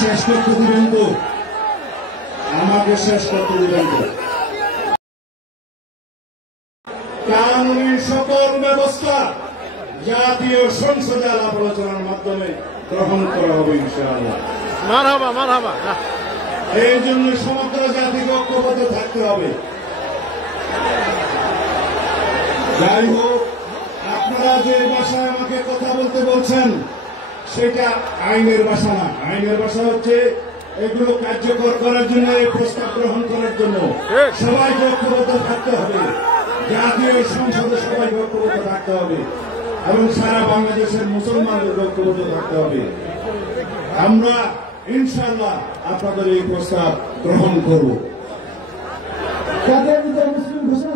শেষ করতে দিবেন তো, আমাকে শেষ করতে দিবেন তো। কানুনি সকল ব্যবস্থা জাতীয় সংসদে আলাপ আলোচনার মাধ্যমে গ্রহণ করা হবে ইনশাআল্লাহ। মারহাবা মারহাবা। এই জন্য সমগ্র জাতিকে ঐক্যবদ্ধ থাকতে হবে। যাই হোক, আপনারা যে ভাষায় আমাকে কথা বলতে বলছেন সেটা আইনের ভাষা না। আইনের ভাষা হচ্ছে এগুলো কার্যকর করার জন্য, এই প্রস্তাব গ্রহণ করার জন্য সবাইকে ঐক্যবদ্ধ থাকতে হবে। জাতীয় সংসদে সবাইকে ঐক্যবদ্ধ থাকতে হবে এবং সারা বাংলাদেশের মুসলমানদের ঐক্যবদ্ধ থাকতে হবে। আমরা ইনশাআল্লাহ আপনাদের এই প্রস্তাব গ্রহণ করব। জাতীয় মুসলিম ঘোষণা